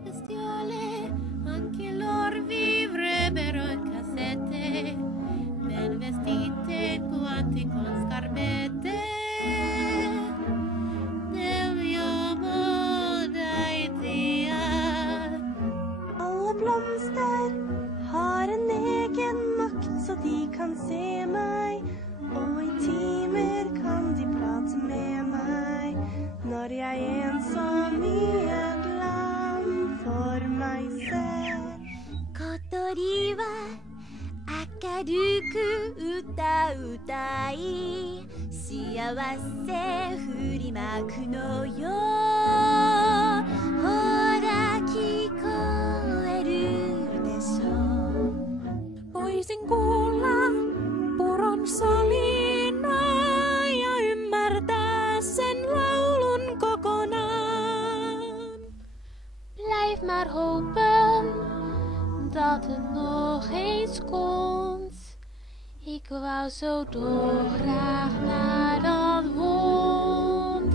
bestiole, anche loro vivrebbero in cassette, ben vestite, guanti con scarpette. Del mio moda idea. Alle blomster har en egen makt, så de kan se meg, og i timer kan de prate med meg. Når jeg er ensom i et land for meg selv. 小鳥は明るく歌うたい、幸せ振りまくのよ。ほら聞こえるでしょ。Voisin kuulla puron solinaa ja ymmärtää sen laulun kokonaan. Blijf maar hopen dat het nog eens komt. Ik wou zo dolgraag naar dat wonderland.